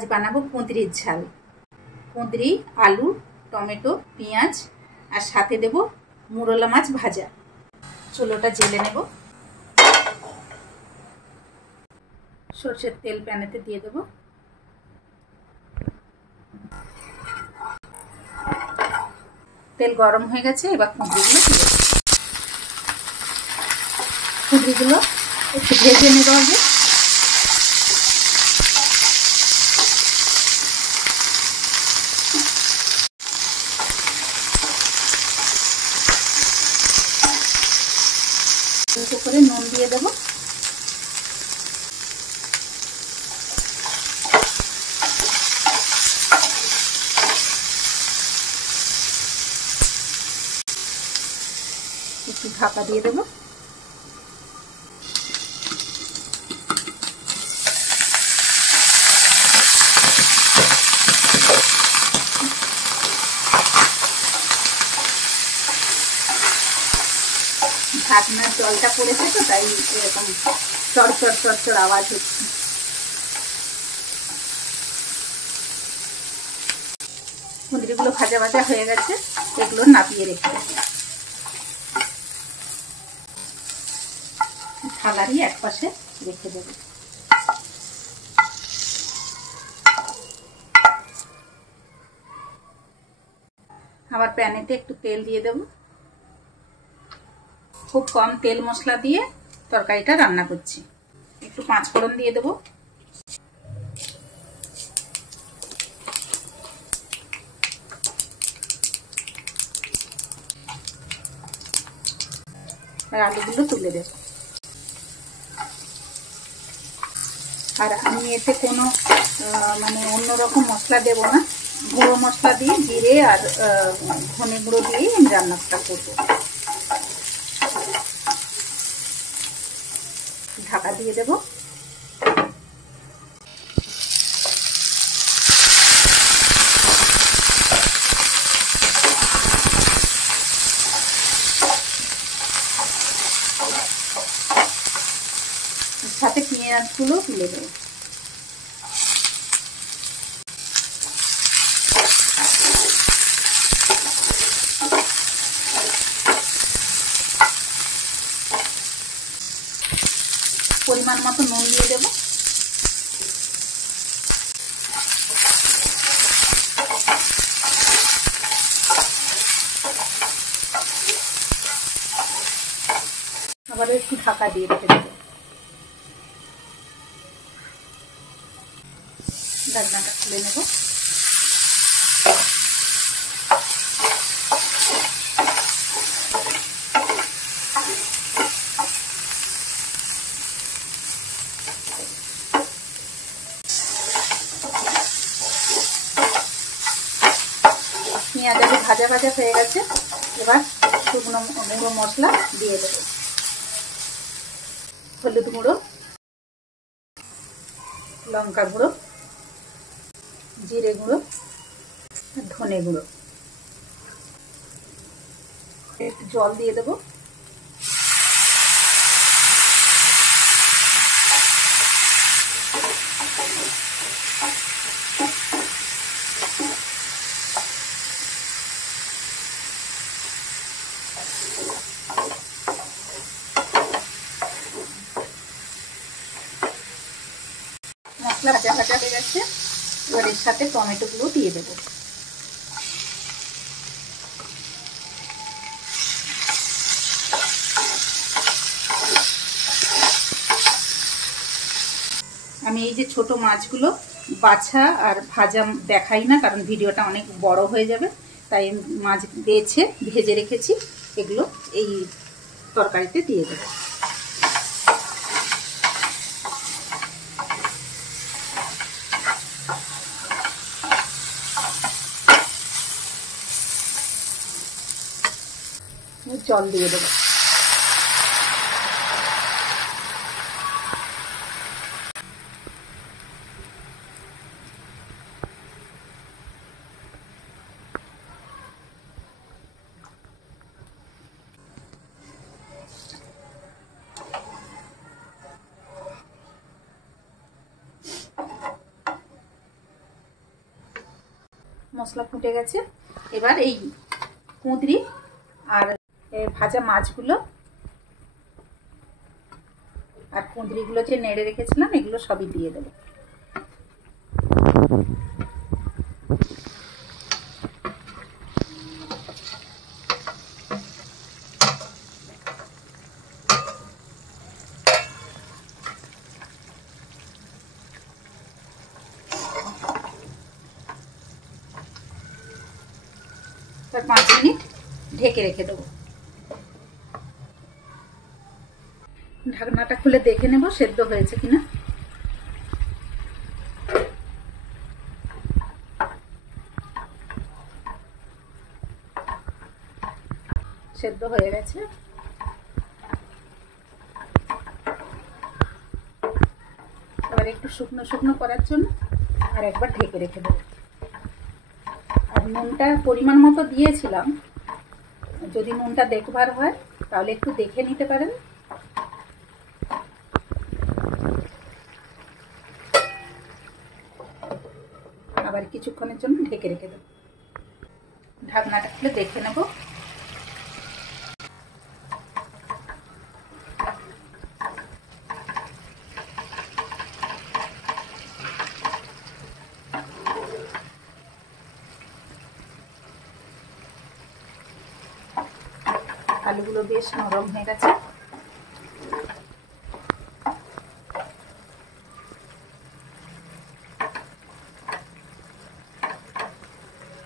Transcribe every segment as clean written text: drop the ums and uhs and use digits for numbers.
আজ বানাবো কুঁদরির ঝাল। কুঁদরি, আলু, টমেটো, পেঁয়াজ আর সাথে দেব মুরলা মাছ ভাজা। চুলোটা জেলে নেব। সরষের তেল প্যানেতে দিয়ে দেব। তেল গরম হয়ে গেছে, এবার কুঁদরিগুলো দিয়ে দেব। কুঁদরিগুলো একটু ভেজে নেব আগে। একটু করে নুন দিয়ে দেব। একটু ঢাকা দিয়ে দেব। ঢাকনার জলটা পড়েছে তো, তাই এরকম চড়চড় চড়চড় আওয়াজ হচ্ছে। কুঁদরিগুলো ভাজা ভাজা হয়ে গেছে, এগুলো নাপিয়ে রেখে দেবো। থালারই এক পাশে রেখে দেবো। আবার প্যানেতে একটু তেল দিয়ে দেব। খুব কম তেল মশলা দিয়ে তরকারিটা রান্না করছি। একটু পাঁচ ফোড়ন দিয়ে দেবো। আর আলুগুলো তুলে দেব। আর আমি এতে কোনো অন্যরকম মশলা দেব না, গুঁড়ো মশলা দিয়ে জিরে আর ধনে গুঁড়ো দিয়েই আমি রান্নাটা করবো। ঢাকা দিয়ে দেব। সাথে পেঁয়াজগুলো তুলে দেব। পরিমাণ মতো নুন দিয়ে দেব। আবার একটু ঢাকা দিয়ে রেখে দেব। ঢাকনাটা খুলে নেব। পেঁয়াজ আলু ভাজা ভাজা হয়ে গেছে, এবার শুকনো গুঁড়ো মশলা দিয়ে দেব। হলুদ গুঁড়ো, লঙ্কা গুঁড়ো, জিরে গুঁড়ো, ধনে গুঁড়ো। একটু জল দিয়ে দেব। মশলা ভাজা ভাজা হয়ে গেছে, এবার এর সাথে টমেটোগুলো দিয়ে দেবো। আমি এই যে ছোট মাছগুলো বাছা আর ভাজা দেখাই না, কারণ ভিডিওটা অনেক বড় হয়ে যাবে, তাই মাছ বেছে ভেজে রেখেছি, এগুলো এই তরকারিতে দিয়ে দেবো। জল দিয়ে দেবো। মশলা ফুটে গেছে। এবার এই কুঁদরি আর ভাজা মাছগুলো আর কুঁদরিগুলো যে নেড়ে রেখেছিলাম এগুলো সবই দিয়ে দেবো। তার 5 মিনিট ঢেকে রেখে দেবো। ঢাকনাটা খুলে দেখে নেব সেদ্ধ হয়েছে কিনা। সেদ্ধ হয়ে গেছে। এবার একটু শুকনো শুকনো করার জন্য আর একবার ঢেকে রেখে দেবো। আর নুনটা পরিমাণ মতো দিয়েছিলাম, যদি নুনটা দেখবার হয় তাহলে একটু দেখে নিতে পারেন। আবার কিছুক্ষণের জন্য ঢেকে রেখে দেবো। ঢাকনাটা খুলে দেখে নেব। আলুগুলো বেশ নরম হয়ে গেছে।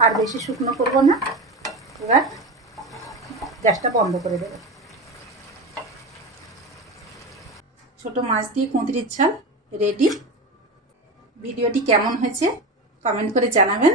আর বেশি শুকনো করবো না, এবার গ্যাসটা বন্ধ করে দেবো। ছোট মাছ দিয়ে কুঁদরির ঝাল রেডি। ভিডিওটি কেমন হয়েছে কমেন্ট করে জানাবেন।